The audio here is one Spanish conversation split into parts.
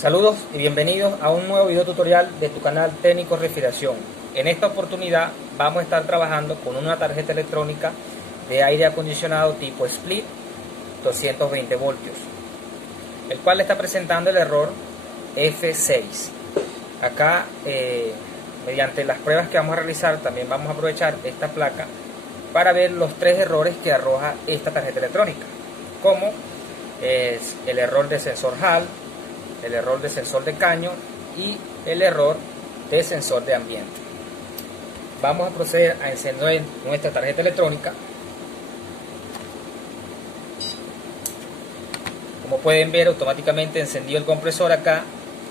Saludos y bienvenidos a un nuevo video tutorial de tu canal Técnico Refrigeración. En esta oportunidad vamos a estar trabajando con una tarjeta electrónica de aire acondicionado tipo Split 220 voltios, el cual está presentando el error F6. Acá, mediante las pruebas que vamos a realizar, también vamos a aprovechar esta placa para ver los tres errores que arroja esta tarjeta electrónica, como es el error de sensor Hall, el error de sensor de caño y el error de sensor de ambiente. Vamos a proceder a encender nuestra tarjeta electrónica. Como pueden ver, automáticamente encendió el compresor acá,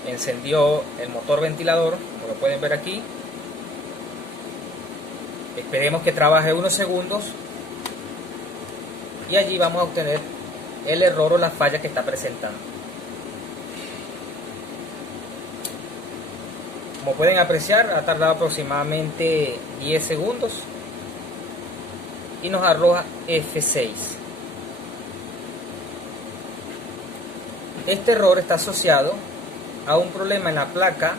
encendió el motor ventilador, como lo pueden ver aquí. Esperemos que trabaje unos segundos y allí vamos a obtener el error o la falla que está presentando. Como pueden apreciar, ha tardado aproximadamente 10 segundos y nos arroja F6. Este error está asociado a un problema en la placa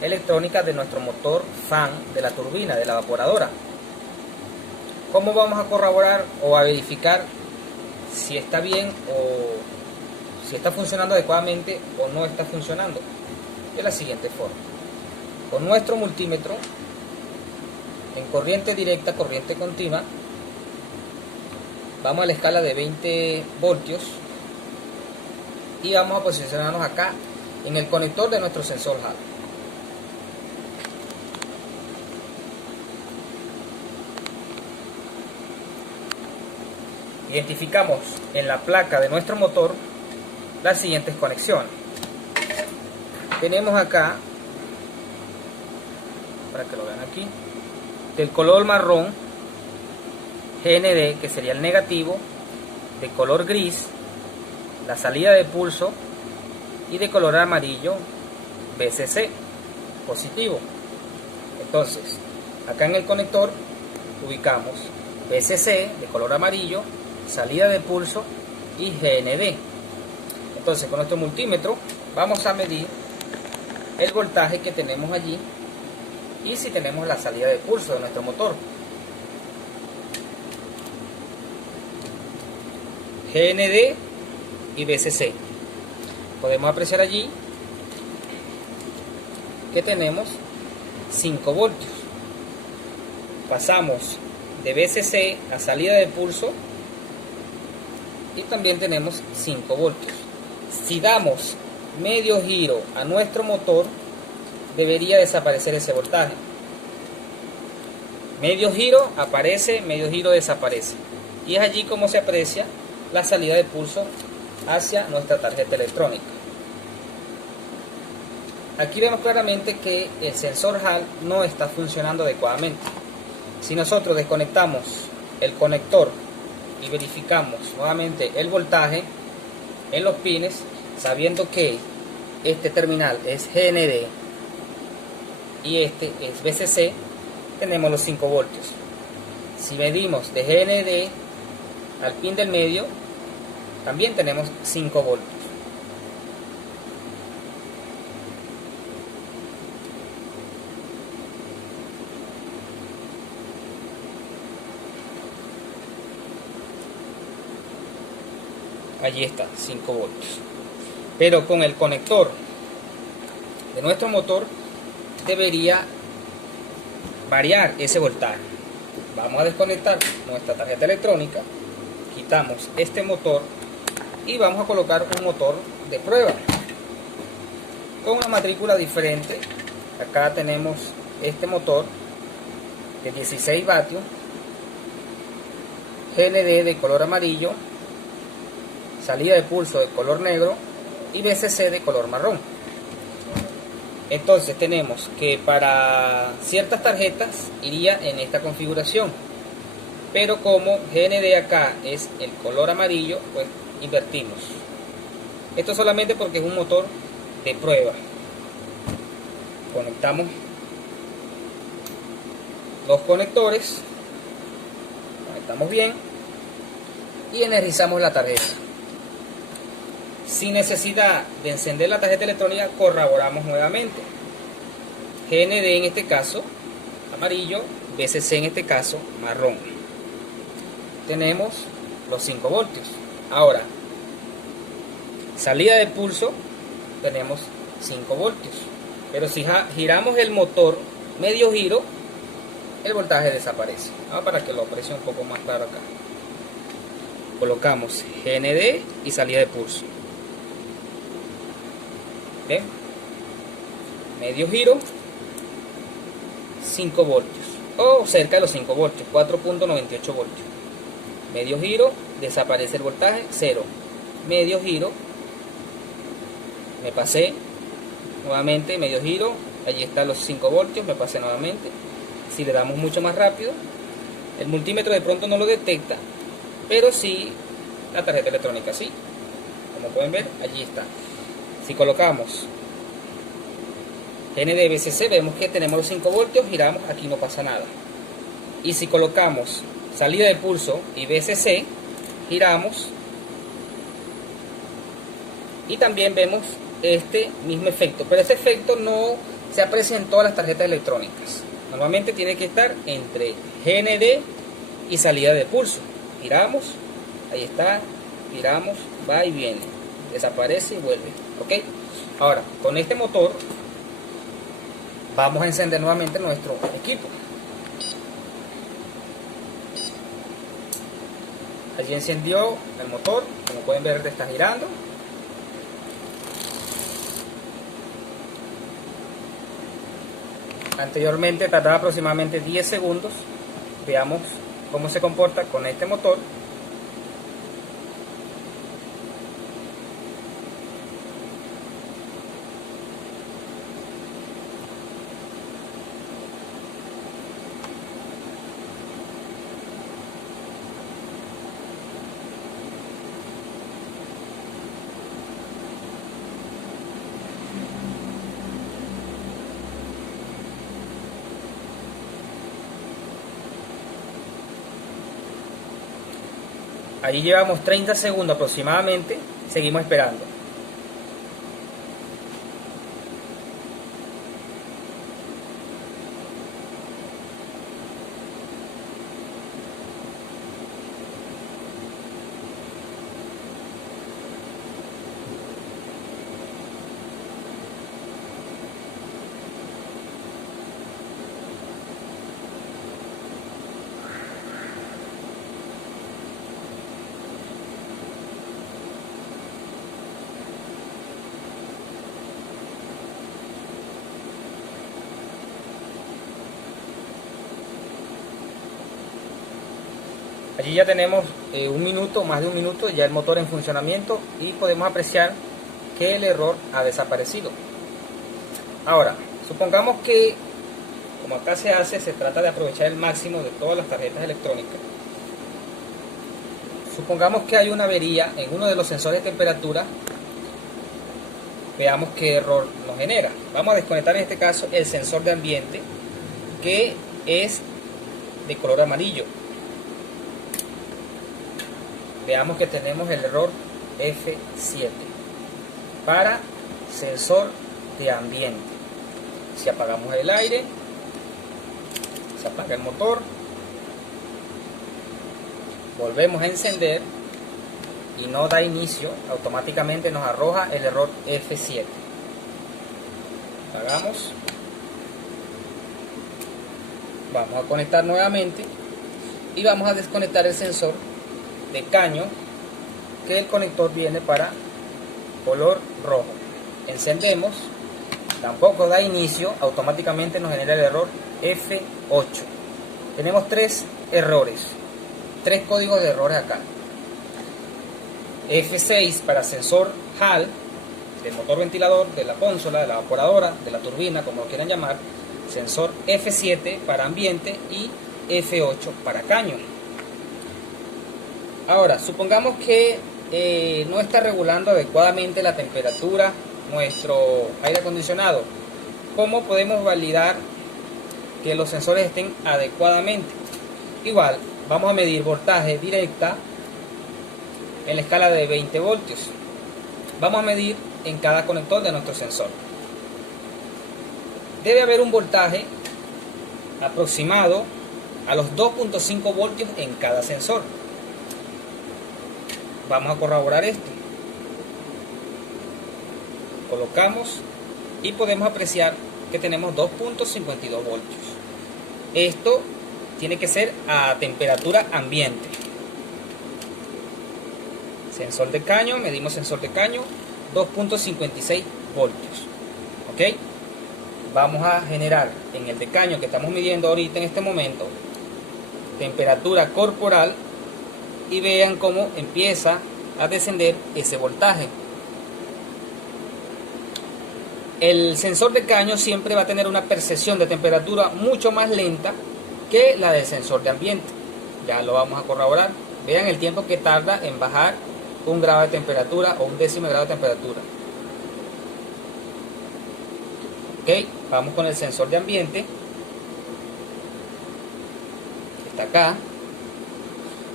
electrónica de nuestro motor fan de la turbina, de la evaporadora. ¿Cómo vamos a corroborar o a verificar si está bien o si está funcionando adecuadamente o no está funcionando? De la siguiente forma. Con nuestro multímetro en corriente directa, corriente continua, vamos a la escala de 20 voltios y vamos a posicionarnos acá en el conector de nuestro sensor Hall. Identificamos en la placa de nuestro motor las siguientes conexiones. Tenemos acá, para que lo vean aquí, del color marrón GND, que sería el negativo, de color gris la salida de pulso y de color amarillo VCC positivo. Entonces acá en el conector ubicamos VCC de color amarillo, salida de pulso y GND. Entonces con nuestro multímetro vamos a medir el voltaje que tenemos allí y si tenemos la salida de pulso de nuestro motor. GND y VCC. Podemos apreciar allí que tenemos 5 voltios. Pasamos de VCC a salida de pulso y también tenemos 5 voltios. Si damos medio giro a nuestro motor, debería desaparecer ese voltaje. Medio giro aparece, medio giro desaparece. Y es allí como se aprecia la salida de pulso hacia nuestra tarjeta electrónica. Aquí vemos claramente que el sensor Hall no está funcionando adecuadamente. Si nosotros desconectamos el conector y verificamos nuevamente el voltaje en los pines, sabiendo que este terminal es GND y este es VCC, tenemos los 5 voltios. Si medimos de GND al pin del medio, también tenemos 5 voltios. Allí está, 5 voltios. Pero con el conector de nuestro motor debería variar ese voltaje. Vamos a desconectar nuestra tarjeta electrónica, quitamos este motor y vamos a colocar un motor de prueba con una matrícula diferente. Acá tenemos este motor de 16 vatios, GND de color amarillo, salida de pulso de color negro y VCC de color marrón. Entonces tenemos que para ciertas tarjetas iría en esta configuración, pero como GND acá es el color amarillo, pues invertimos. Esto solamente porque es un motor de prueba. Conectamos los conectores, conectamos bien y energizamos la tarjeta. Sin necesidad de encender la tarjeta electrónica, corroboramos nuevamente. GND en este caso amarillo, VCC en este caso marrón. Tenemos los 5 voltios. Ahora, salida de pulso, tenemos 5 voltios. Pero si giramos el motor medio giro, el voltaje desaparece. Para que lo aprecie un poco más claro acá. Colocamos GND y salida de pulso. ¿Ven? Medio giro, 5 voltios. O cerca de los 5 voltios, 4.98 voltios. Medio giro, desaparece el voltaje, 0. Medio giro, me pasé nuevamente, medio giro, allí están los 5 voltios, me pasé nuevamente. Si le damos mucho más rápido, el multímetro de pronto no lo detecta, pero sí la tarjeta electrónica, sí. Como pueden ver, allí está. Si colocamos NDVCC, vemos que tenemos los 5 voltios, giramos, aquí no pasa nada. Y si colocamos salida de pulso y VCC, giramos y también vemos este mismo efecto, pero este efecto no se aprecia en todas las tarjetas electrónicas. Normalmente tiene que estar entre GND y salida de pulso. Giramos, ahí está, giramos, va y viene, desaparece y vuelve. ¿Ok? Ahora, con este motor vamos a encender nuevamente nuestro equipo. Allí encendió el motor, como pueden ver está girando. Anteriormente tardaba aproximadamente 10 segundos. Veamos cómo se comporta con este motor. Allí llevamos 30 segundos aproximadamente, seguimos esperando. Allí ya tenemos un minuto, más de un minuto, ya el motor en funcionamiento y podemos apreciar que el error ha desaparecido. Ahora, supongamos que, como acá se hace, se trata de aprovechar el máximo de todas las tarjetas electrónicas. Supongamos que hay una avería en uno de los sensores de temperatura. Veamos qué error nos genera. Vamos a desconectar en este caso el sensor de ambiente, que es de color amarillo. Veamos que tenemos el error F7 para sensor de ambiente. Si apagamos el aire, se apaga el motor, volvemos a encender y no da inicio, automáticamente nos arroja el error F7. Apagamos, vamos a conectar nuevamente y vamos a desconectar el sensor de caño, que el conector viene para color rojo. Encendemos, tampoco da inicio, automáticamente nos genera el error F8. Tenemos 3 errores, 3 códigos de errores acá. F6 para sensor HAL del motor ventilador, de la consola, de la evaporadora, de la turbina, como lo quieran llamar. Sensor F7 para ambiente y F8 para caño. Ahora, supongamos que no está regulando adecuadamente la temperatura nuestro aire acondicionado. ¿Cómo podemos validar que los sensores estén adecuadamente? Igual, vamos a medir voltaje directa en la escala de 20 voltios. vamos a medir en cada conector de nuestro sensor. Debe haber un voltaje aproximado a los 2.5 voltios en cada sensor. Vamos a corroborar esto. Colocamos y podemos apreciar que tenemos 2.52 voltios. Esto tiene que ser a temperatura ambiente. Sensor de caño, medimos sensor de caño, 2.56 voltios. ¿Ok? Vamos a generar en el de caño que estamos midiendo ahorita en este momento, temperatura corporal, y vean cómo empieza a descender ese voltaje. El sensor de caño siempre va a tener una percepción de temperatura mucho más lenta que la del sensor de ambiente. Ya lo vamos a corroborar. Vean el tiempo que tarda en bajar un grado de temperatura o un décimo de grado de temperatura. Ok, vamos con el sensor de ambiente. Está acá.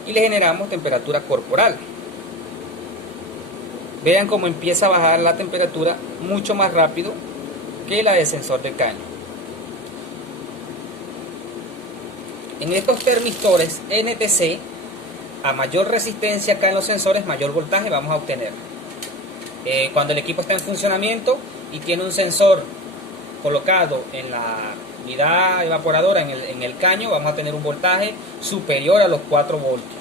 Y le generamos temperatura corporal. Vean cómo empieza a bajar la temperatura mucho más rápido que la del sensor de caño. En estos termistores NTC, a mayor resistencia acá en los sensores, mayor voltaje vamos a obtener. Cuando el equipo está en funcionamiento y tiene un sensor colocado en la unidad evaporadora, en el caño, vamos a tener un voltaje superior a los 4 voltios.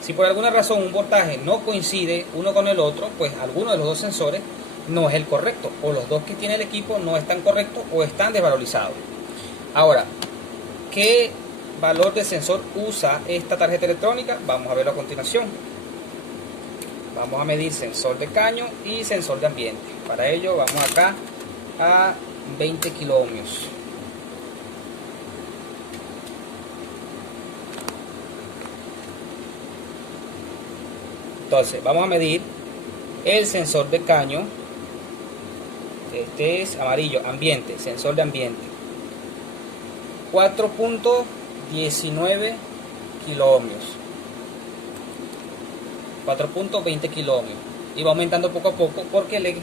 Si por alguna razón un voltaje no coincide uno con el otro, pues alguno de los dos sensores no es el correcto, o los dos que tiene el equipo no están correctos o están desvalorizados. Ahora, ¿qué valor de sensor usa esta tarjeta electrónica? Vamos a verlo a continuación. Vamos a medir sensor de caño y sensor de ambiente. Para ello vamos acá a 20 kiloohmios. Entonces vamos a medir el sensor de caño. Este es amarillo, ambiente, sensor de ambiente. 4.19 kiloohmios. 4.20 kiloohmios. Y va aumentando poco a poco porque le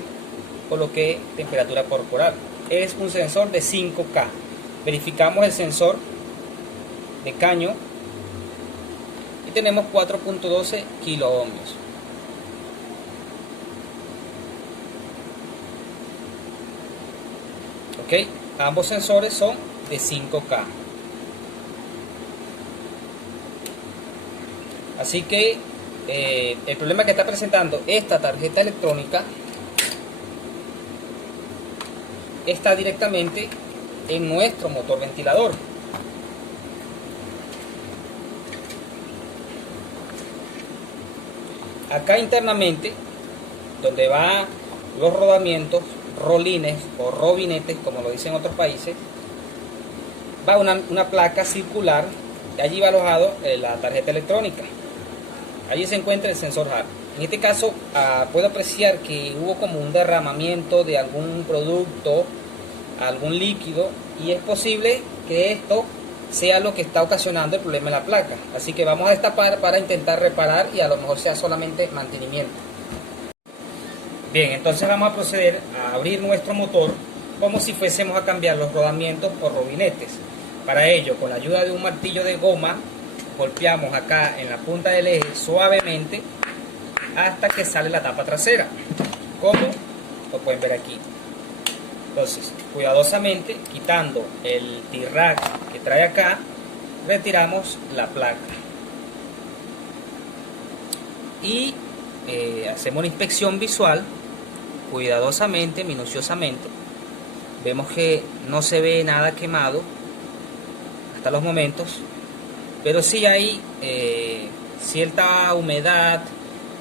coloqué temperatura corporal. Es un sensor de 5K. Verificamos el sensor de caño y tenemos 4.12 kiloohmios. Ok, ambos sensores son de 5K. Así que el problema que está presentando esta tarjeta electrónica está directamente en nuestro motor ventilador. Acá internamente, donde van los rodamientos, rolines o robinetes, como lo dicen en otros países, va una placa circular y allí va alojado la tarjeta electrónica. Allí se encuentra el sensor HART. En este caso puedo apreciar que hubo como un derramamiento de algún producto, algún líquido, y es posible que esto sea lo que está ocasionando el problema en la placa. Así que vamos a destapar para intentar reparar y a lo mejor sea solamente mantenimiento. Bien, entonces vamos a proceder a abrir nuestro motor como si fuésemos a cambiar los rodamientos o robinetes. Para ello, con la ayuda de un martillo de goma, golpeamos acá en la punta del eje suavemente hasta que sale la tapa trasera, como lo pueden ver aquí. Entonces, cuidadosamente, quitando el T-Rack que trae acá, retiramos la placa y hacemos una inspección visual cuidadosamente, minuciosamente. Vemos que no se ve nada quemado hasta los momentos, pero sí hay cierta humedad,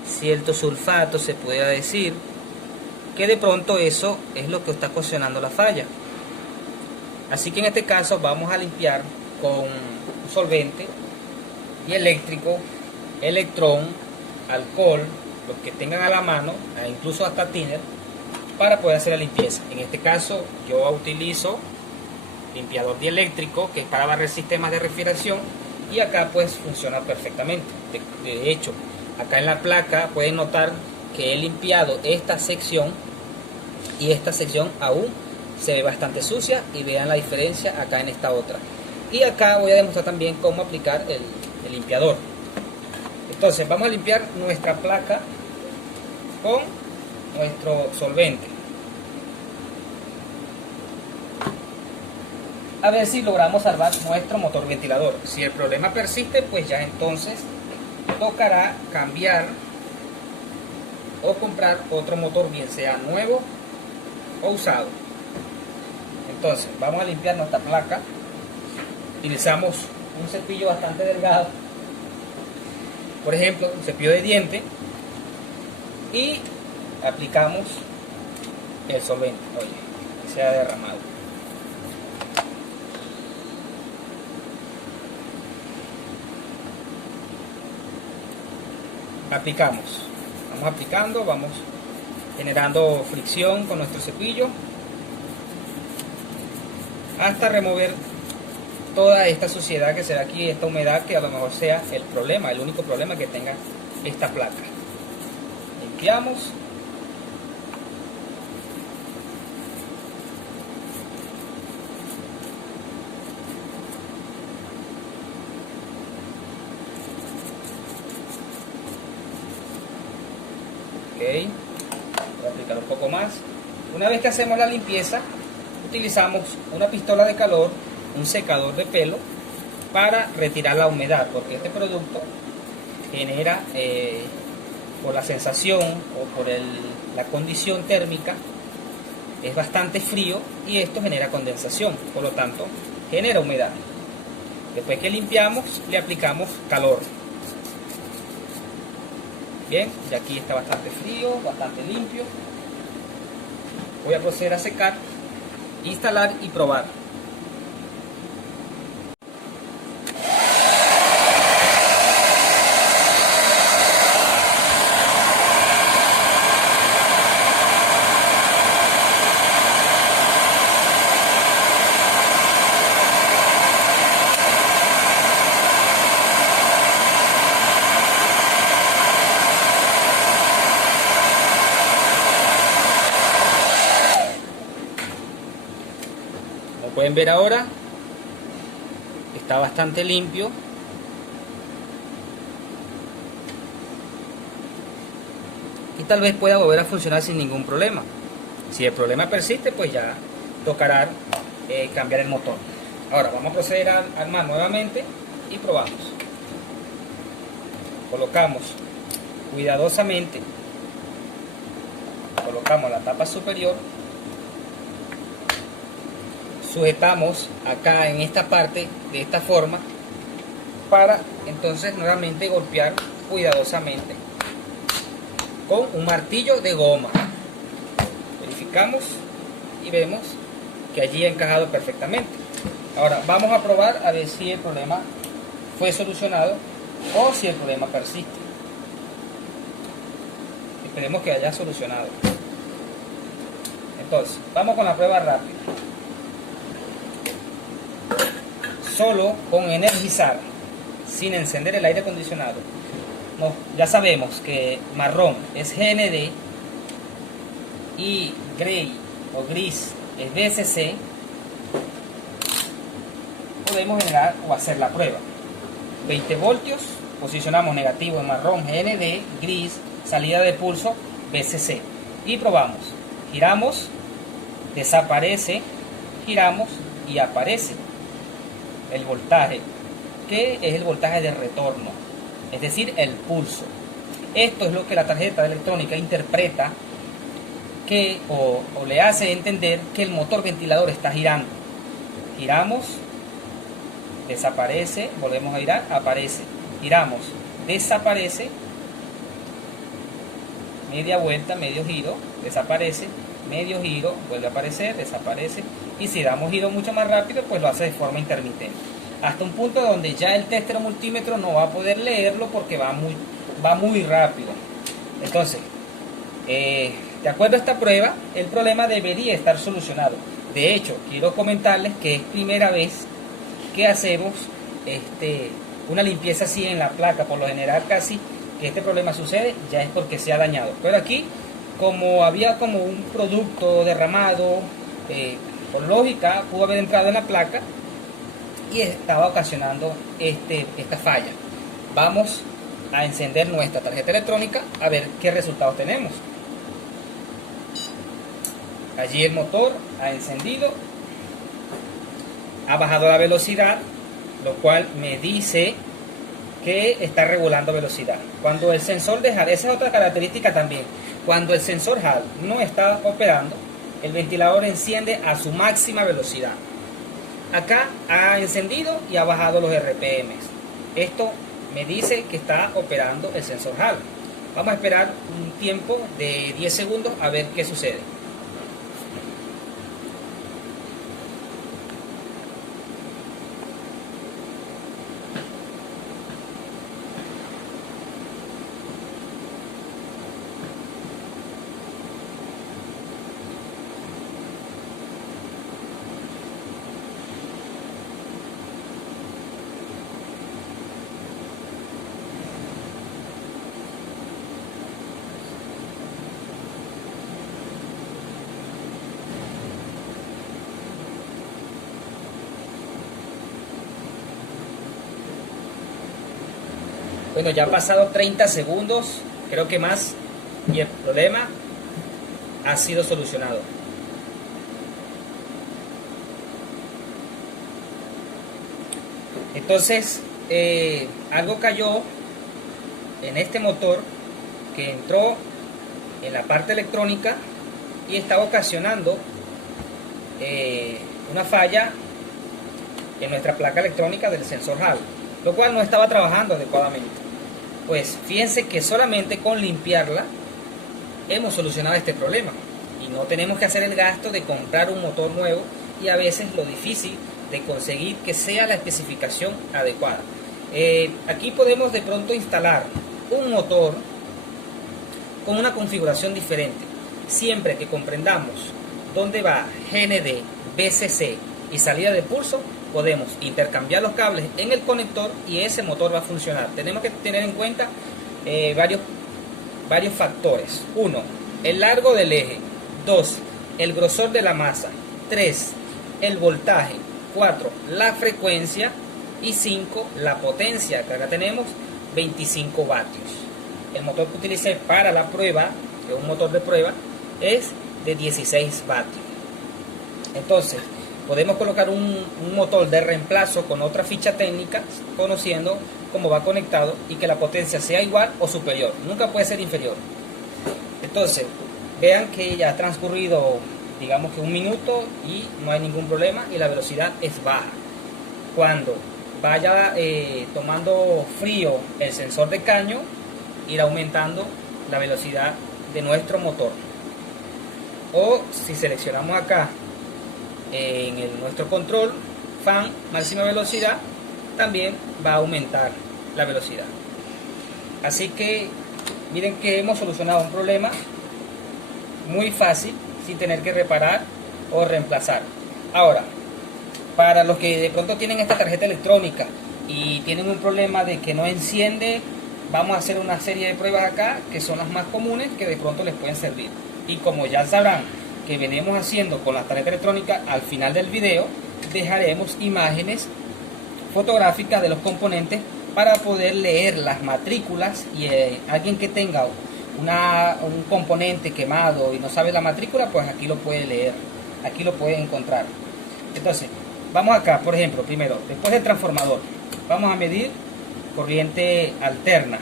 cierto sulfato, se puede decir, que de pronto eso es lo que está ocasionando la falla. Así que en este caso vamos a limpiar con un solvente dieléctrico, electrón, alcohol, los que tengan a la mano, incluso hasta thinner, para poder hacer la limpieza. En este caso yo utilizo limpiador dieléctrico, que es para barrer sistemas de refrigeración, y acá pues funciona perfectamente. De hecho, acá en la placa pueden notar que he limpiado esta sección y esta sección aún se ve bastante sucia, y vean la diferencia acá en esta otra. Y acá voy a demostrar también cómo aplicar el limpiador. Entonces vamos a limpiar nuestra placa con nuestro solvente, a ver si logramos salvar nuestro motor ventilador. Si el problema persiste, pues ya entonces tocará cambiar o comprar otro motor, bien sea nuevo o usado. Entonces vamos a limpiar nuestra placa. Utilizamos un cepillo bastante delgado, por ejemplo un cepillo de diente, y aplicamos el solvente, que sea derramado. Aplicamos, vamos aplicando, vamos generando fricción con nuestro cepillo hasta remover toda esta suciedad que se da aquí, esta humedad que a lo mejor sea el problema, el único problema que tenga esta placa. Limpiamos. Ok, voy a aplicar un poco más. Una vez que hacemos la limpieza, utilizamos una pistola de calor, un secador de pelo, para retirar la humedad, porque este producto genera, por la sensación o por la condición térmica, es bastante frío, y esto genera condensación, por lo tanto genera humedad. Después que limpiamos, le aplicamos calor. Bien, y aquí está bastante frío, bastante limpio. Voy a proceder a secar, instalar y probar. Como pueden ver ahora, está bastante limpio. Y tal vez pueda volver a funcionar sin ningún problema. Si el problema persiste, pues ya tocará cambiar el motor. Ahora vamos a proceder a armar nuevamente y probamos. Colocamos cuidadosamente, colocamos la tapa superior, sujetamos acá en esta parte de esta forma, para entonces nuevamente golpear cuidadosamente con un martillo de goma. Verificamos y vemos que allí ha encajado perfectamente. Ahora vamos a probar a ver si el problema fue solucionado o si el problema persiste. Esperemos que haya solucionado. Entonces vamos con la prueba rápida. Solo con energizar, sin encender el aire acondicionado, ya sabemos que marrón es GND y gray o gris es VSC. Podemos generar o hacer la prueba. 20 voltios, posicionamos negativo en marrón GND, gris, salida de pulso VSC, y probamos. Giramos, desaparece, giramos y aparece el voltaje, que es el voltaje de retorno, es decir, el pulso. Esto es lo que la tarjeta electrónica interpreta, o le hace entender que el motor ventilador está girando. Giramos, desaparece, volvemos a girar, aparece. Giramos, desaparece, media vuelta, medio giro, desaparece, medio giro, vuelve a aparecer, desaparece, y si damos giro mucho más rápido, pues lo hace de forma intermitente, hasta un punto donde ya el tester multímetro no va a poder leerlo porque va muy rápido. Entonces, de acuerdo a esta prueba, el problema debería estar solucionado. De hecho, quiero comentarles que es primera vez que hacemos una limpieza así en la placa. Por lo general casi que este problema sucede, ya es porque se ha dañado. Pero aquí, como había como un producto derramado, por lógica pudo haber entrado en la placa y estaba ocasionando esta falla. Vamos a encender nuestra tarjeta electrónica a ver qué resultados tenemos. Allí el motor ha encendido, ha bajado la velocidad, lo cual me dice que está regulando velocidad. Cuando el sensor de HAL, esa es otra característica también, cuando el sensor HAL no está operando, el ventilador enciende a su máxima velocidad. Acá ha encendido y ha bajado los RPM. Esto me dice que está operando el sensor HAL. Vamos a esperar un tiempo de 10 segundos a ver qué sucede. Bueno, ya han pasado 30 segundos, creo que más, y el problema ha sido solucionado. Entonces, algo cayó en este motor que entró en la parte electrónica y estaba ocasionando una falla en nuestra placa electrónica del sensor HAL, lo cual no estaba trabajando adecuadamente. Pues fíjense que solamente con limpiarla hemos solucionado este problema y no tenemos que hacer el gasto de comprar un motor nuevo y a veces lo difícil de conseguir que sea la especificación adecuada. Aquí podemos de pronto instalar un motor con una configuración diferente, siempre que comprendamos dónde va GND, BCC y salida de pulso. Podemos intercambiar los cables en el conector y ese motor va a funcionar. Tenemos que tener en cuenta varios factores. 1. El largo del eje. 2. El grosor de la masa. 3. El voltaje. 4. La frecuencia. Y 5. La potencia, que acá tenemos 25 vatios. El motor que utilicé para la prueba, que es un motor de prueba, es de 16 vatios. Entonces, podemos colocar un motor de reemplazo con otra ficha técnica, conociendo cómo va conectado y que la potencia sea igual o superior. Nunca puede ser inferior. Entonces, vean que ya ha transcurrido, digamos que un minuto y no hay ningún problema y la velocidad es baja. Cuando vaya tomando frío el sensor de caño, ir aumentando la velocidad de nuestro motor. O si seleccionamos acá en nuestro control fan máxima velocidad, también va a aumentar la velocidad. Así que miren que hemos solucionado un problema muy fácil sin tener que reparar o reemplazar. Ahora, para los que de pronto tienen esta tarjeta electrónica y tienen un problema de que no enciende, vamos a hacer una serie de pruebas acá que son las más comunes que de pronto les pueden servir. Y como ya sabrán que venimos haciendo con la tarjeta electrónica, al final del video dejaremos imágenes fotográficas de los componentes para poder leer las matrículas y alguien que tenga un componente quemado y no sabe la matrícula, pues aquí lo puede leer, aquí lo puede encontrar. Entonces, vamos acá, por ejemplo, primero, después del transformador, vamos a medir corriente alterna.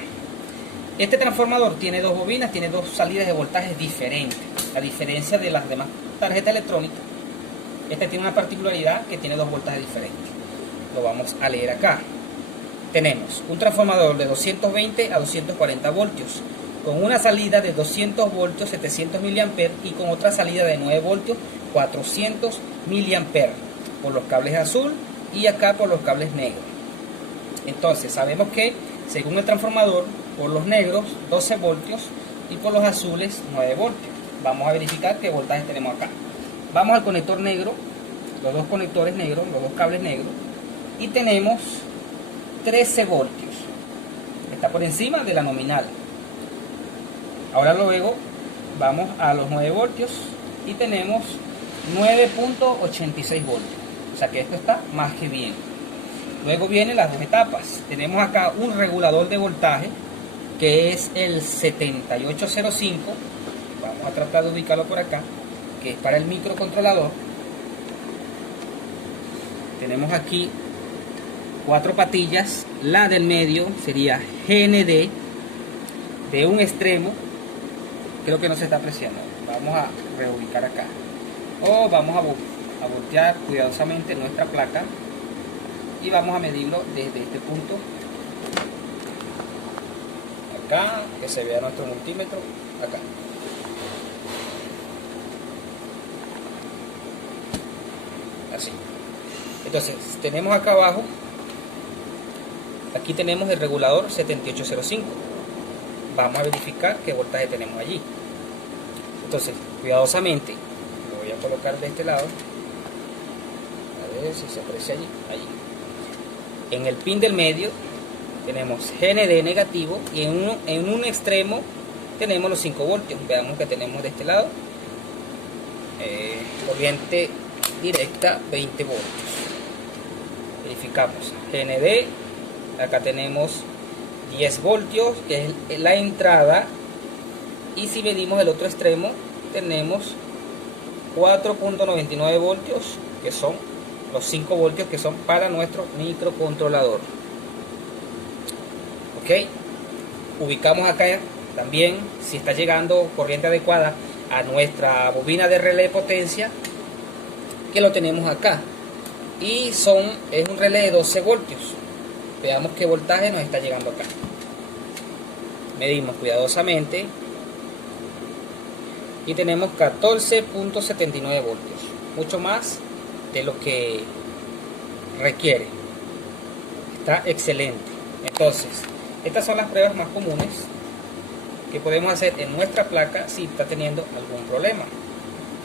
Este transformador tiene dos bobinas, tiene dos salidas de voltaje diferentes. A diferencia de las demás tarjetas electrónicas, este tiene una particularidad que tiene dos voltajes diferentes. Lo vamos a leer acá. Tenemos un transformador de 220 a 240 voltios, con una salida de 200 voltios 700 miliamperes y con otra salida de 9 voltios 400 miliamperes por los cables azul y acá por los cables negros. Entonces sabemos que según el transformador, por los negros 12 voltios y por los azules 9 voltios. Vamos a verificar qué voltaje tenemos acá. Vamos al conector negro, los dos conectores negros, los dos cables negros, y tenemos 13 voltios. está por encima de la nominal. Ahora luego vamos a los 9 voltios y tenemos 9.86 voltios, o sea que esto está más que bien. Luego vienen las dos etapas. Tenemos acá un regulador de voltaje que es el 7805, vamos a tratar de ubicarlo por acá, que es para el microcontrolador. Tenemos aquí 4 patillas, la del medio sería GND, de un extremo, creo que no se está apreciando, vamos a reubicar acá, o vamos a voltear cuidadosamente nuestra placa y vamos a medirlo desde este punto, acá, que se vea nuestro multímetro, acá. Así. Entonces, tenemos acá abajo, aquí tenemos el regulador 7805. Vamos a verificar qué voltaje tenemos allí. Entonces, cuidadosamente, lo voy a colocar de este lado. A ver si se aprecia allí. Allí. En el pin del medio tenemos GND negativo y en un extremo tenemos los 5 voltios. Veamos que tenemos de este lado. Corriente directa 20 voltios. Verificamos GND, acá tenemos 10 voltios que es la entrada, y si medimos el otro extremo tenemos 4.99 voltios que son los 5 voltios que son para nuestro microcontrolador. Ok, ubicamos acá también si está llegando corriente adecuada a nuestra bobina de relé de potencia, que lo tenemos acá, y es un relé de 12 voltios. Veamos qué voltaje nos está llegando acá. Medimos cuidadosamente y tenemos 14.79 voltios, mucho más de lo que requiere. Está excelente. Entonces, estas son las pruebas más comunes que podemos hacer en nuestra placa si está teniendo algún problema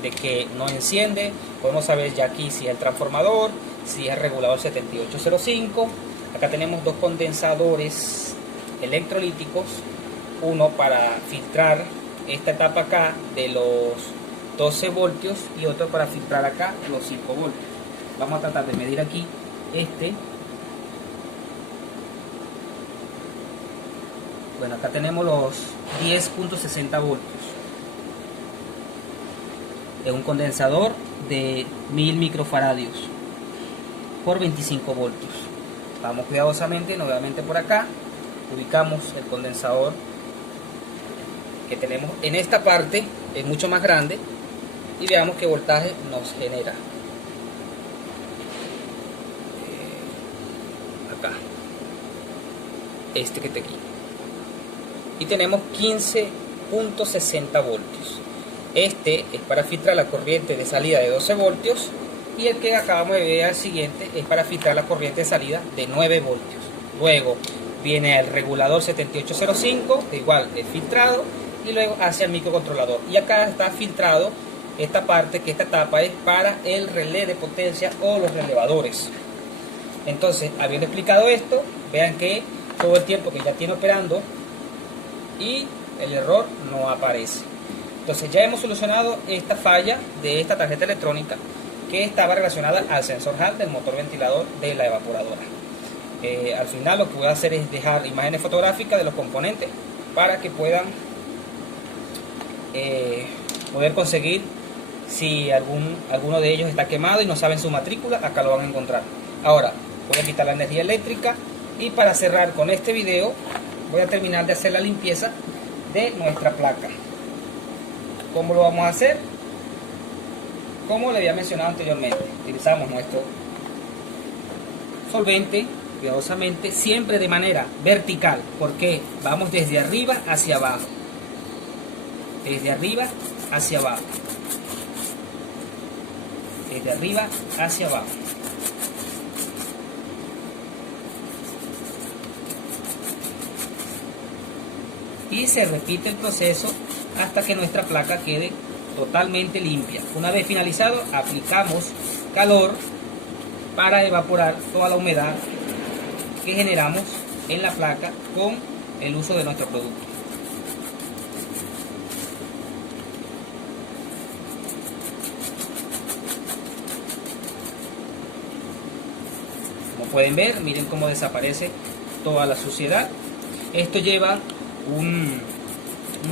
de que no enciende. Podemos saber ya aquí si es el transformador, si es el regulador 7805. Acá tenemos dos condensadores electrolíticos, uno para filtrar esta etapa acá de los 12 voltios y otro para filtrar acá los 5 voltios. Vamos a tratar de medir aquí bueno, acá tenemos los 10.60 voltios. Es un condensador de 1000 microfaradios por 25 voltios. Vamos cuidadosamente nuevamente por acá, ubicamos el condensador que tenemos en esta parte, es mucho más grande, y veamos qué voltaje nos genera. Acá, este que está aquí, y tenemos 15.60 voltios. Este es para filtrar la corriente de salida de 12 voltios, y el que acabamos de ver al siguiente es para filtrar la corriente de salida de 9 voltios. Luego viene el regulador 7805, que igual es filtrado, y luego hacia el microcontrolador. Y acá está filtrado esta parte, que esta etapa es para el relé de potencia o los relevadores. Entonces, habiendo explicado esto, vean que todo el tiempo que ya tiene operando y el error no aparece. Entonces ya hemos solucionado esta falla de esta tarjeta electrónica que estaba relacionada al sensor Hall del motor ventilador de la evaporadora. Al final lo que voy a hacer es dejar imágenes fotográficas de los componentes para que puedan poder conseguir. Si alguno de ellos está quemado y no saben su matrícula, acá lo van a encontrar. Ahora voy a quitar la energía eléctrica, y para cerrar con este video voy a terminar de hacer la limpieza de nuestra placa. ¿Cómo lo vamos a hacer? Como le había mencionado anteriormente, utilizamos nuestro solvente cuidadosamente, siempre de manera vertical, porque vamos desde arriba hacia abajo, desde arriba hacia abajo, desde arriba hacia abajo. Y se repite el proceso hasta que nuestra placa quede totalmente limpia. Una vez finalizado, aplicamos calor para evaporar toda la humedad que generamos en la placa con el uso de nuestro producto. Como pueden ver, miren cómo desaparece toda la suciedad. Esto lleva un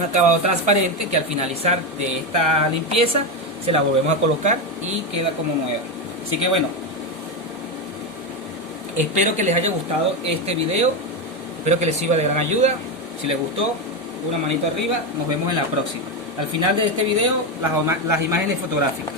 acabado transparente que al finalizar de esta limpieza se la volvemos a colocar y queda como nueva. Así que bueno, espero que les haya gustado este video, espero que les sirva de gran ayuda. Si les gustó, una manito arriba, nos vemos en la próxima. Al final de este video, las imágenes fotográficas.